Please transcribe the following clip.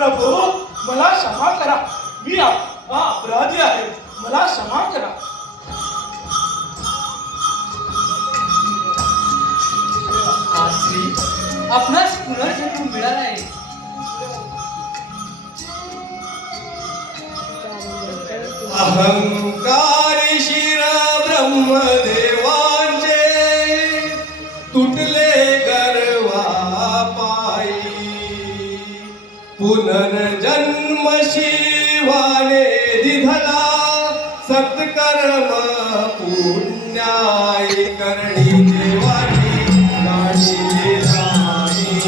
प्रभू मला क्षमा करा. मी अपराधी आहे. मला क्षमा करा. आपणास पुनर्जन्म मिळाला आहे. अहंकारी शिर ब्रह्मदेवांचे तुटले पुनर्जन्म शिवाने दिधला सत्कर्म पुण्याई करणी देवानी गाणी राणी